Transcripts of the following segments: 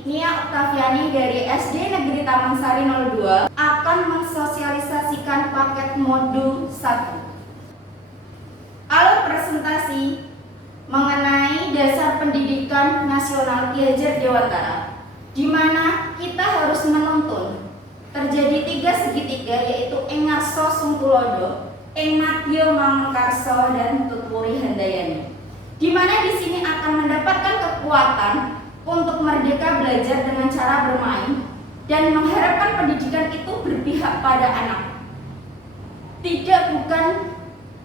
Nia Oktaviani dari SD Negeri Taman Sari 02 akan mensosialisasikan paket modul 1. Alur presentasi mengenai dasar pendidikan nasional Ki Hajar Dewantara, di mana kita harus menuntun terjadi 3 segitiga, yaitu Ing Ngarso Sungtulodo, Ing Madya Mamengkarso, dan Tutwuri Handayani, di mana di sini akan mendapatkan kekuatan untuk merdeka belajar dengan cara bermain dan mengharapkan pendidikan itu berpihak pada anak, bukan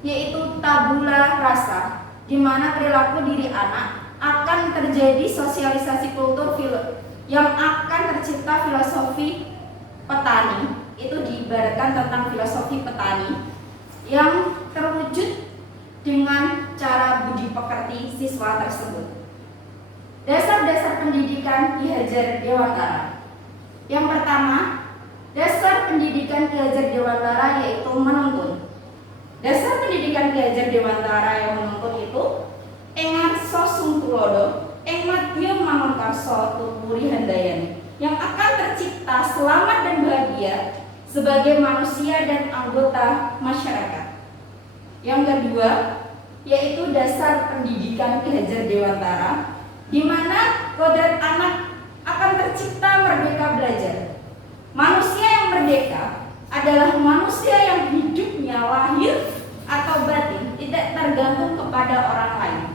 yaitu tabula rasa, di mana perilaku diri anak akan terjadi sosialisasi kultur yang akan tercipta filosofi petani. Itu diibaratkan tentang filosofi petani yang terwujud dengan cara budi pekerti siswa tersebut. Dasar-dasar pendidikan Ki Hajar Dewantara. Yang pertama, dasar pendidikan Ki Hajar Dewantara yaitu menuntun. Dasar pendidikan Ki Hajar Dewantara yang menuntun itu Ing Ngarso Sungtulodo, Ing Madya Mamengkarso, Tutwuri Handayani, yang akan tercipta selamat dan bahagia sebagai manusia dan anggota masyarakat. Yang kedua, yaitu dasar pendidikan Ki Hajar Dewantara, di mana kodrat anak akan tercipta merdeka belajar. Manusia yang merdeka adalah manusia yang hidupnya lahir atau batin tidak tergantung kepada orang lain,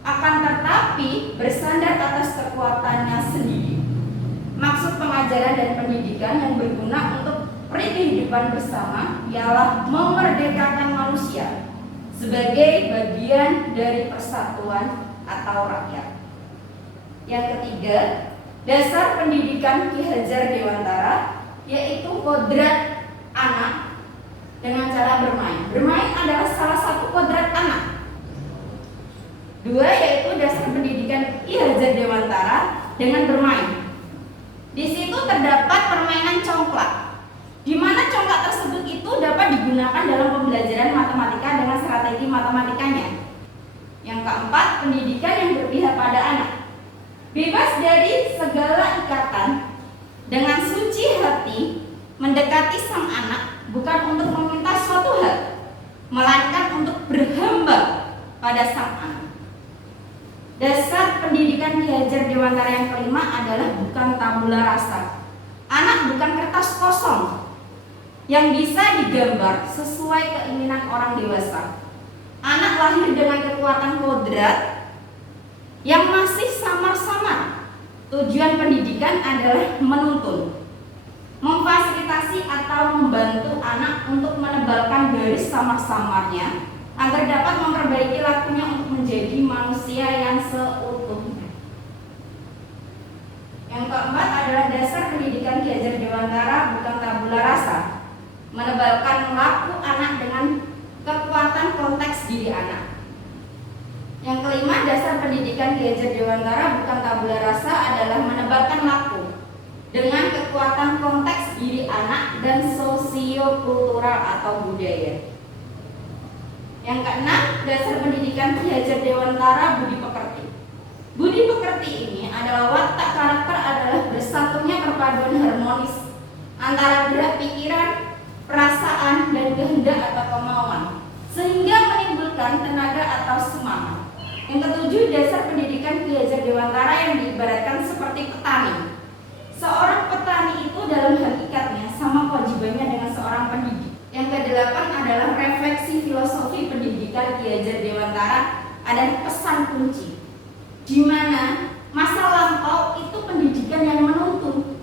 akan tetapi bersandar atas kekuatannya sendiri. Maksud pengajaran dan pendidikan yang berguna untuk kehidupan bersama ialah memerdekakan manusia sebagai bagian dari persatuan atau rakyat. Yang ketiga, dasar pendidikan Ki Hajar Dewantara yaitu kodrat anak dengan cara bermain. Bermain adalah salah satu kodrat anak. 2, yaitu dasar pendidikan Ki Hajar Dewantara dengan bermain. Di situ terdapat permainan congklak, di mana congklak tersebut itu dapat digunakan dalam pembelajaran matematika dengan strategi matematikanya. Yang keempat, pendidikan yang berpihak pada anak. Bebas dari segala ikatan, dengan suci hati mendekati sang anak, bukan untuk meminta suatu hal, melainkan untuk berhamba pada sang anak. Dasar pendidikan Ki Hajar Dewantara yang kelima adalah bukan tabula rasa. Anak bukan kertas kosong yang bisa digambar sesuai keinginan orang dewasa. Anak lahir dengan kekuatan kodrat yang masih samar-samar. Tujuan pendidikan adalah menuntun, memfasilitasi atau membantu anak untuk menebalkan garis samar-samarnya agar dapat memperbaiki lakunya untuk menjadi manusia yang seutuhnya. Yang keempat adalah dasar pendidikan Ki Hajar Dewantara bukan tabula rasa, menebalkan laku anak dengan kekuatan konteks diri anak. Yang kelima, dasar pendidikan Ki Hajar Dewantara bukan tabula rasa adalah menebalkan laku dengan kekuatan konteks diri anak dan sosiokultural atau budaya. Yang keenam, dasar pendidikan Ki Hajar Dewantara budi pekerti. Budi pekerti ini adalah watak karakter adalah bersatunya perpaduan harmonis antara gerak pikiran, perasaan, dan kehendak atau kemauan, sehingga menimbulkan tenaga atau semangat. Yang ketujuh, dasar pendidikan Ki Hajar Dewantara yang diibaratkan seperti petani. Seorang petani itu dalam hakikatnya sama kewajibannya dengan seorang pendidik. Yang kedelapan adalah refleksi filosofi pendidikan Ki Hajar Dewantara adalah pesan kunci, di mana masa lampau itu pendidikan yang menuntun,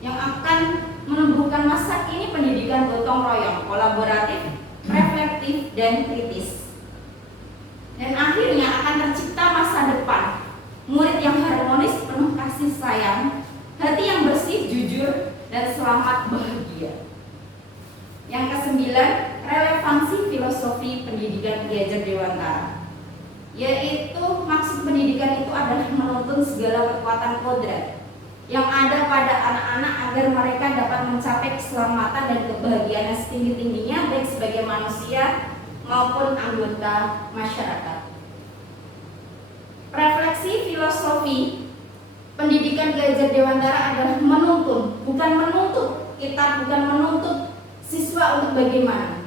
yang akan menumbuhkan masa kini pendidikan gotong royong, kolaboratif, reflektif, dan kritis. Dan akhirnya akan tercipta masa depan murid yang harmonis, penuh kasih sayang, hati yang bersih, jujur, dan selamat bahagia. Yang kesembilan, relevansi filosofi pendidikan Ki Hajar Dewantara, yaitu maksud pendidikan itu adalah menuntun segala kekuatan kodrat yang ada pada anak-anak agar mereka dapat mencapai keselamatan dan kebahagiaan setinggi-tingginya baik sebagai manusia maupun anggota masyarakat. Refleksi filosofi pendidikan pendidikan Ki Hajar Dewantara adalah menuntun, bukan menuntut kita, bukan menuntut siswa untuk bagaimana.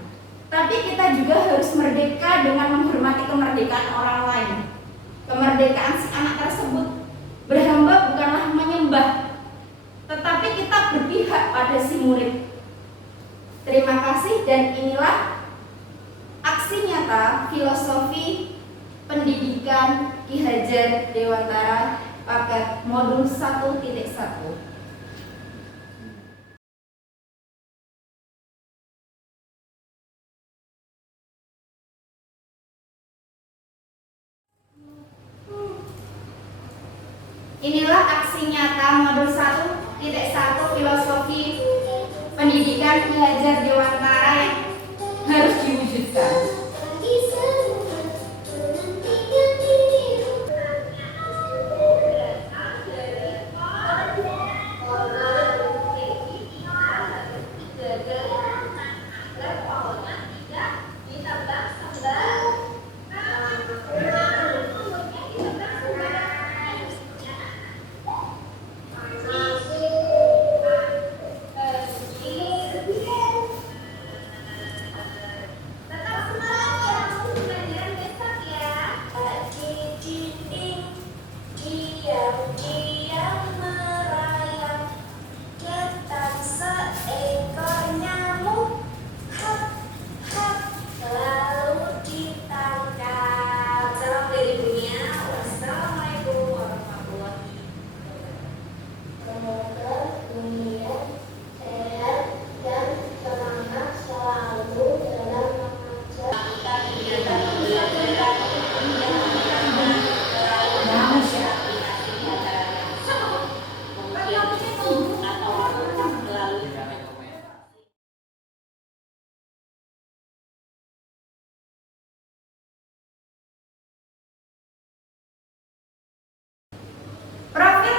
Tapi kita juga harus merdeka dengan menghormati kemerdekaan orang lain. Kemerdekaan si anak tersebut. Berhamba bukanlah menyembah, tetapi kita berpihak pada si murid. Terima kasih, dan inilah aksi nyata filosofi pendidikan Ki Hajar Dewantara paket modul 1.1. Inilah aksi nyata modul 1.1 filosofi pendidikan Ki Hajar Dewantara yang harus diwujudkan.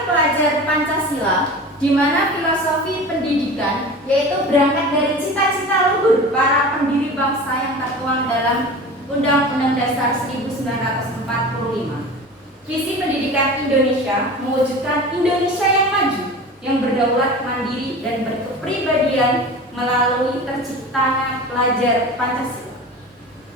Pelajar Pancasila, di mana filosofi pendidikan yaitu berangkat dari cita-cita luhur para pendiri bangsa yang tertuang dalam Undang-Undang Dasar 1945. Visi pendidikan Indonesia mewujudkan Indonesia yang maju, yang berdaulat, mandiri, dan berkepribadian melalui terciptanya pelajar Pancasila.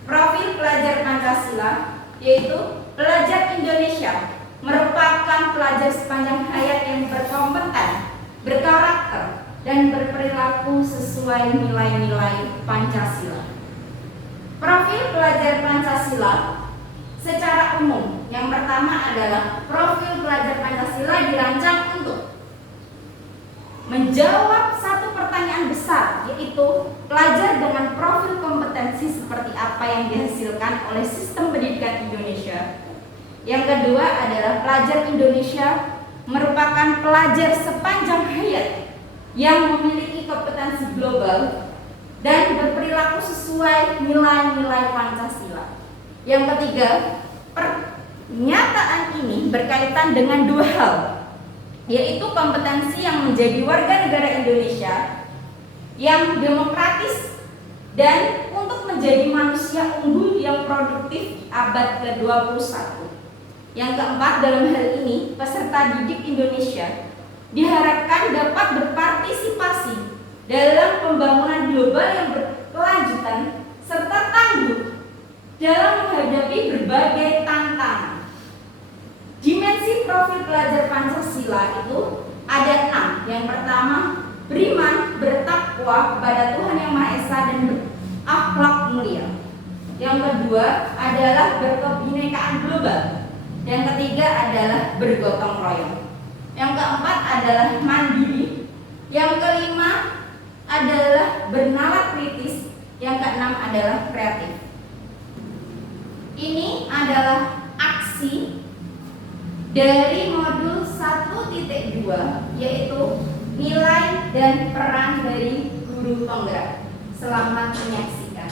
Profil pelajar Pancasila yaitu pelajar Indonesia merupakan pelajar sepanjang hayat yang berkompeten, berkarakter, dan berperilaku sesuai nilai-nilai Pancasila. Profil pelajar Pancasila secara umum, yang pertama adalah profil pelajar Pancasila dirancang untuk menjawab satu pertanyaan besar, yaitu pelajar dengan profil kompetensi seperti apa yang dihasilkan oleh sistem pendidikan Indonesia. Yang kedua adalah pelajar Indonesia merupakan pelajar sepanjang hayat yang memiliki kompetensi global dan berperilaku sesuai nilai-nilai Pancasila. Yang ketiga, pernyataan ini berkaitan dengan dua hal, yaitu kompetensi yang menjadi warga negara Indonesia yang demokratis dan untuk menjadi manusia unggul yang produktif abad ke-21. Yang keempat, dalam hal ini peserta didik Indonesia diharapkan dapat berpartisipasi dalam pembangunan global yang berkelanjutan serta tangguh dalam menghadapi berbagai tantangan. Dimensi profil pelajar Pancasila itu ada 6. Yang pertama, beriman, bertakwa kepada Tuhan Yang Maha Esa dan berakhlak mulia. Yang kedua adalah berkebinekaan global. Yang ketiga adalah bergotong royong. Yang keempat adalah mandiri. Yang kelima adalah bernalar kritis. Yang keenam adalah kreatif. Ini adalah aksi dari modul 1.2, yaitu nilai dan peran dari guru penggerak. Selamat menyaksikan.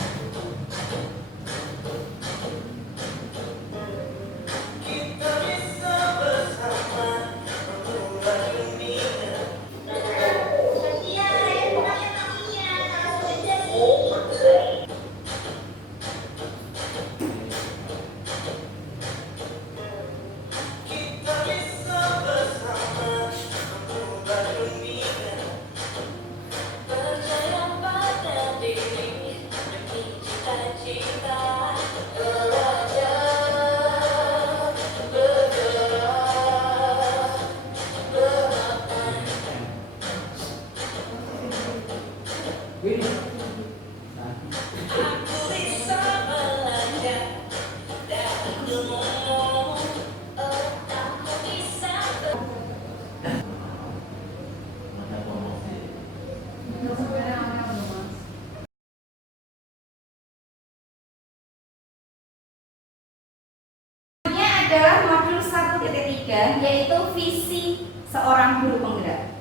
adalah modul 1.3, yaitu visi seorang guru penggerak.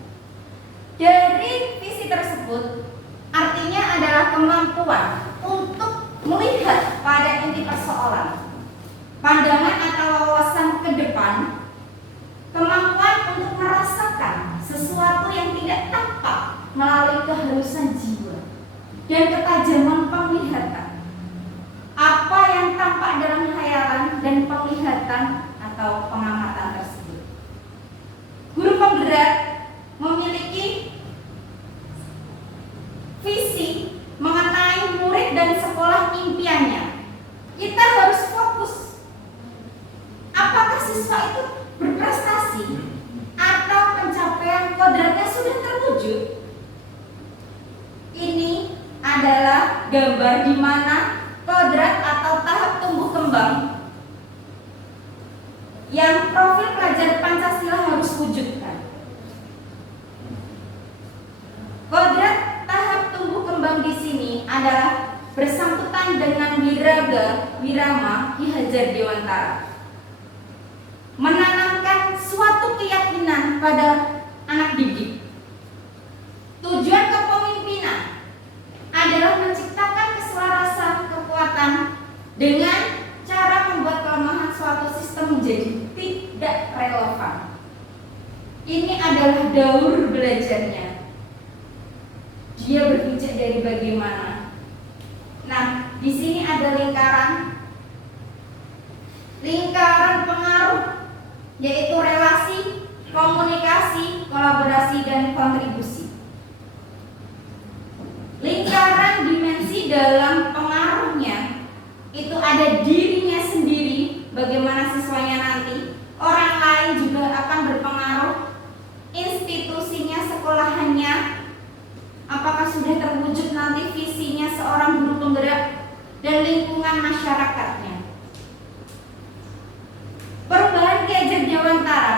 Dari visi tersebut artinya adalah kemampuan untuk melihat pada inti persoalan, pandangan atau wawasan ke depan, kemampuan untuk merasakan sesuatu yang tidak tampak melalui kehalusan jiwa, dan ketajaman penglihatan. Apa yang tampak dalam khayalan dan penglihatan atau pengamatan tersebut. Guru penggerak memiliki visi mengenai murid dan sekolah impiannya. Kita harus fokus. Apakah siswa itu berprestasi atau pencapaian kodratnya sudah terwujud? Ini adalah gambar di mana kodrat atau tahap tumbuh kembang yang profil pelajar Pancasila harus wujudkan. Kodrat tahap tumbuh kembang di sini adalah bersangkutan dengan wiraga, wirama Ki Hajar Dewantara. Menanamkan suatu keyakinan pada anak didik. Tujuan kepemimpinan adalah menciptakan keselarasan kekuatan dengan cara membuat kelemahan suatu sistem menjadi tidak relevan. Ini adalah daur belajarnya. Dia berpijak dari bagaimana. Nah, di sini ada lingkaran pengaruh, yaitu relasi, komunikasi, kolaborasi, dan kontribusi. Lingkaran dimensi dalam pengaruhnya itu ada dirinya sendiri, bagaimana siswanya nanti, orang lain juga akan berpengaruh, institusinya, sekolahannya, apakah sudah terwujud nanti visinya seorang guru penggerak, dan lingkungan masyarakatnya. Perubahan Ki Hajar Dewantara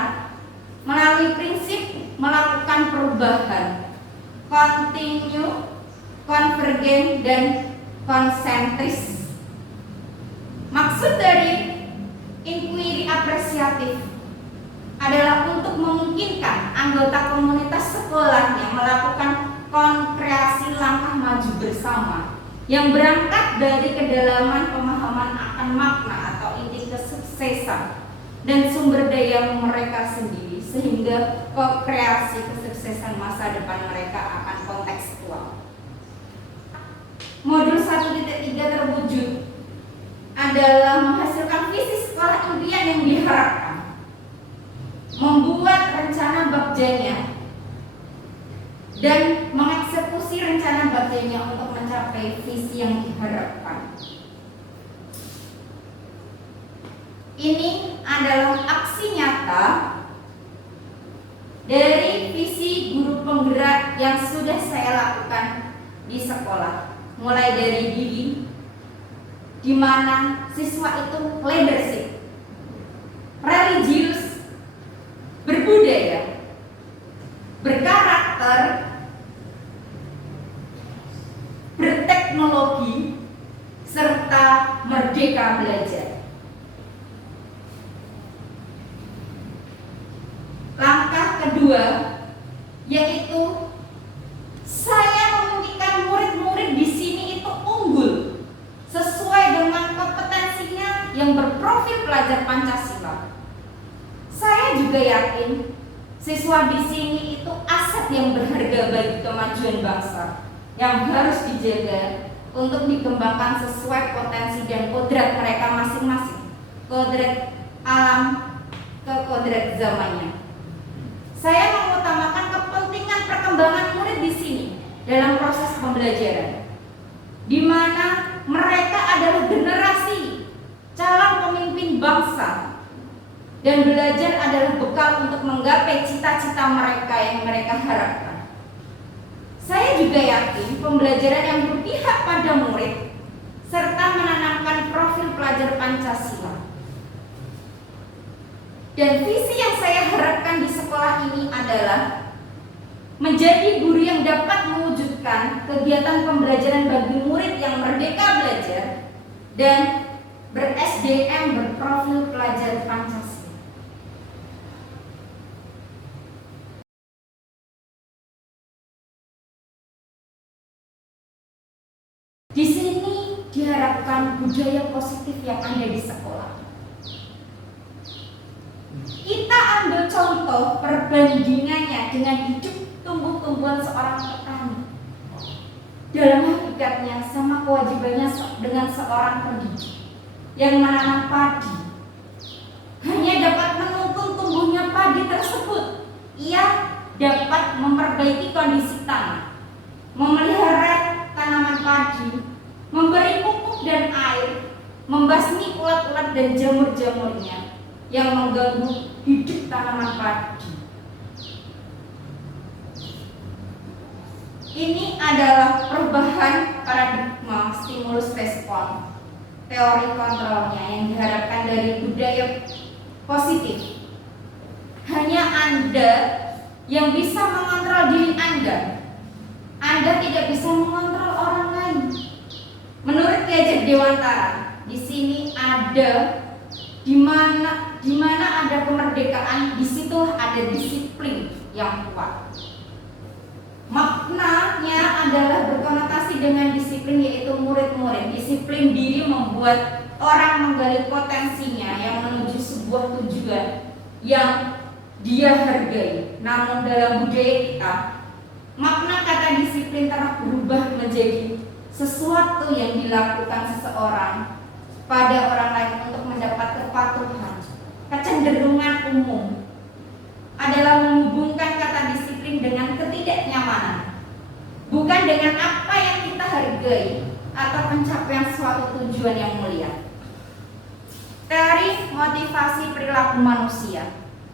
melalui prinsip melakukan perubahan kontinu, konvergen, dan konsentris. Maksud dari inquiry apresiatif adalah untuk memungkinkan anggota komunitas sekolahnya melakukan konkreasi langkah maju bersama yang berangkat dari kedalaman pemahaman akan makna atau inti kesuksesan dan sumber daya mereka sendiri, sehingga kreasi kesuksesan masa depan mereka akan kontekstual. Modul 1.3 terwujud adalah menghasilkan visi sekolah impian yang diharapkan, membuat rencana bagjanya, dan mengeksekusi rencana bagjanya untuk mencapai visi yang diharapkan. Ini adalah aksi nyata dari visi guru penggerak yang sudah saya lakukan di sekolah. Mulai dari diri, di mana siswa itu leadership, religius, berbudaya, berkarakter, berteknologi, serta merdeka belajar. Langkah kedua yaitu saya memimpikan murid-murid di sini itu unggul sesuai dengan kompetensinya yang berprofil pelajar Pancasila. Saya juga yakin siswa di sini itu aset yang berharga bagi kemajuan bangsa yang harus dijaga untuk dikembangkan sesuai potensi dan kodrat mereka masing-masing, kodrat alam ke kodrat zamannya. Saya mengutamakan kepentingan perkembangan murid di sini dalam proses pembelajaran, di mana mereka adalah generasi calon pemimpin bangsa, dan belajar adalah bekal untuk menggapai cita-cita mereka yang mereka harapkan. Saya juga yakin pembelajaran yang berpihak pada murid serta menanamkan profil pelajar Pancasila. Dan visi yang saya harapkan di sekolah ini adalah menjadi guru yang dapat mewujudkan kegiatan pembelajaran bagi murid yang merdeka belajar dan ber-SDM berprofil pelajar Pancasila. Di sini diharapkan budaya positif yang ada di sekolah. Kita ambil contoh perbandingannya dengan hidup tumbuh-tumbuhan seorang petani. Dalam hakikatnya sama kewajibannya dengan seorang pendidik yang menanam padi. Hanya dapat menuntun tumbuhnya padi tersebut. Ia dapat memperbaiki kondisi tanah, memelihara tanaman padi, memberi pupuk dan air, membasmi ulat-ulat dan jamur-jamurnya yang mengganggu hidup tanaman padi. Ini adalah perubahan paradigma stimulus respon, teori kontrolnya yang diharapkan dari budaya positif. Hanya Anda yang bisa mengontrol diri Anda. Anda tidak bisa mengontrol orang lain. Menurut Ki Hajar Dewantara, di sini ada di mana ada kemerdekaan, di situ ada disiplin yang kuat. Maknanya adalah berkonotasi dengan disiplin, yaitu murid-murid. Disiplin diri membuat orang menggali potensinya yang menuju sebuah tujuan yang dia hargai. Namun dalam budaya kita, makna kata disiplin telah berubah menjadi sesuatu yang dilakukan seseorang pada orang lain untuk mendapat kepatuhan. Kecenderungan umum adalah menghubungkan kata disiplin dengan ketidaknyamanan, bukan dengan apa yang kita hargai atau pencapaian suatu tujuan yang mulia. Teori motivasi perilaku manusia,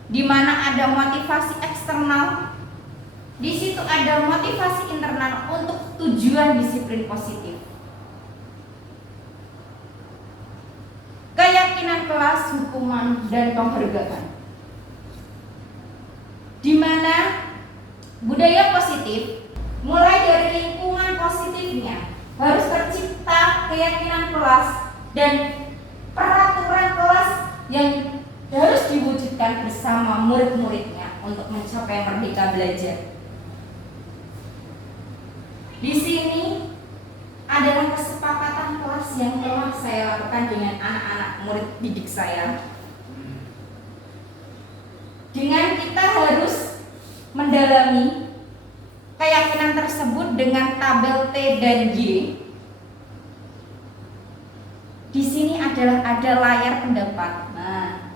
di mana ada motivasi eksternal, di situ ada motivasi internal untuk tujuan disiplin positif. Keyakinan kelas, hukuman, dan penghargaan, di mana budaya positif mulai dari lingkungan positifnya harus tercipta keyakinan kelas dan peraturan kelas yang harus diwujudkan bersama murid-muridnya untuk mencapai merdeka belajar. Di sini adalah kesepakatan kelas yang telah saya lakukan dengan anak-anak murid didik saya. Dengan kita harus mendalami keyakinan tersebut dengan tabel T dan Y. Di sini adalah ada layar pendapat. Nah,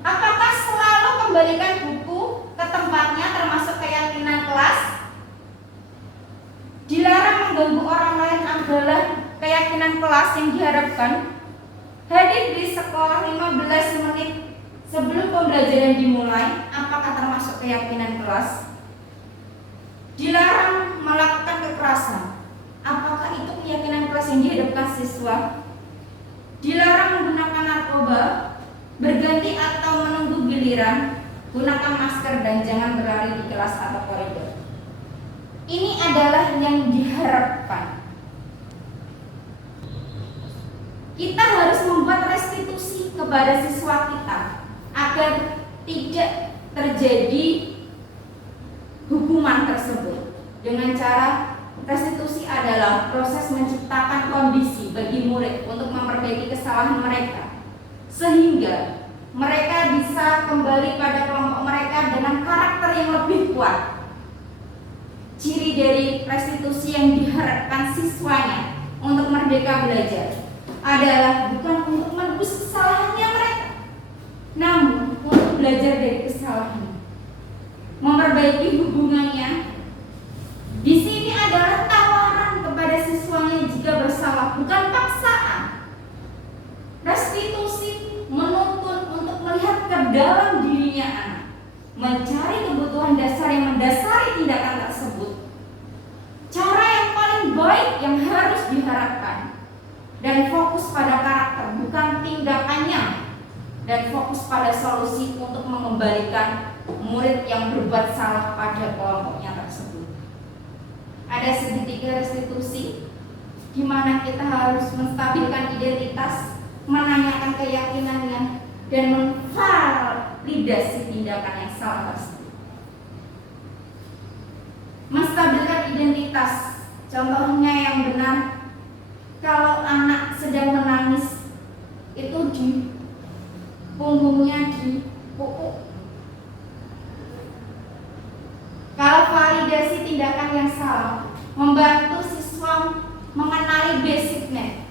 apakah selalu kembalikan buku ke tempatnya termasuk keyakinan kelas? Dilarang mengganggu orang lain adalah keyakinan kelas yang diharapkan. Hadir di sekolah 15 menit sebelum pembelajaran dimulai, apakah termasuk keyakinan kelas? Dilarang melakukan kekerasan, apakah itu keyakinan kelas yang dihadapkan siswa? Dilarang menggunakan narkoba, berganti atau menunggu giliran, gunakan masker dan jangan berlari di kelas atau koridor. Ini adalah yang diharapkan. Kita harus membuat restitusi kepada siswa kita agar tidak terjadi hukuman tersebut. Dengan cara restitusi adalah proses menciptakan kondisi bagi murid untuk memperbaiki kesalahan mereka, sehingga mereka bisa kembali pada kelompok mereka dengan karakter yang lebih kuat. Ciri dari restitusi yang diharapkan siswanya untuk merdeka belajar adalah bukan untuk menebus kesalahannya mereka, namun untuk belajar dari kesalahan, memperbaiki hubungannya. Di sini adalah tawaran kepada siswanya jika bersalah, bukan paksaan. Restitusi menuntun untuk melihat ke dalam dirinya anak, mencari kebutuhan dasar yang mendasari tindakan tersebut, dan fokus pada solusi untuk mengembalikan murid yang berbuat salah pada kelompoknya tersebut. Ada segitiga restitusi di mana kita harus menstabilkan identitas, menanyakan keyakinannya, dan memvalidasi tindakan yang salah tersebut. Menstabilkan identitas, contohnya yang benar, kalau anak sedang menangis, itu di punggungnya dipukul. Kalau validasi tindakan yang salah, membantu siswa mengenali basicnya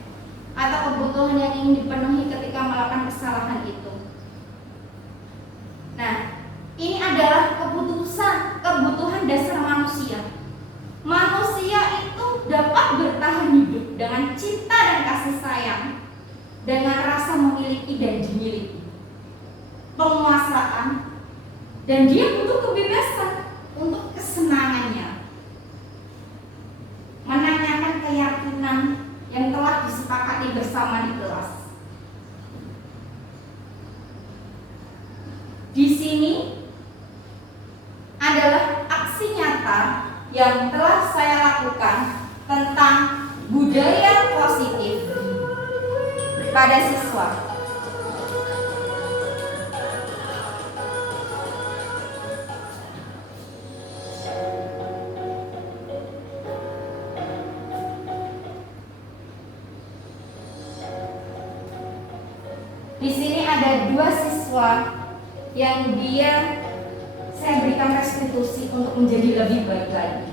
atau kebutuhan yang ingin dipenuhi ketika melakukan kesalahan itu. Nah, ini adalah kebutuhan dasar manusia. Manusia itu dapat bertahan hidup dengan cinta dan kasih sayang, dengan rasa memiliki dan dimiliki, penguasaan, dan dia butuh kebebasan untuk kesenangannya. Menanyakan keyakinan yang telah disepakati bersama di kelas. Di sini adalah aksi nyata yang telah saya lakukan tentang budaya positif pada siswa. Di sini ada 2 siswa yang saya berikan restitusi untuk menjadi lebih baik lagi.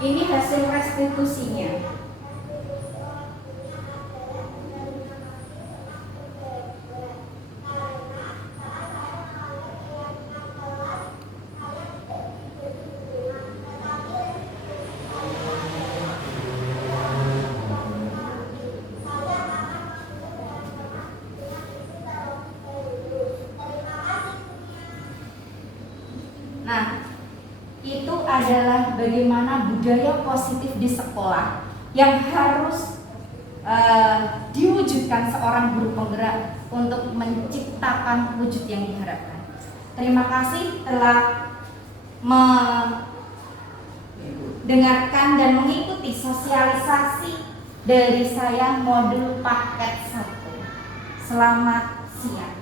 Ini hasil restitusinya. Nah, itu adalah bagaimana budaya positif di sekolah yang harus diwujudkan seorang guru penggerak untuk menciptakan wujud yang diharapkan. Terima kasih telah mendengarkan dan mengikuti sosialisasi dari saya modul paket 1. Selamat siang.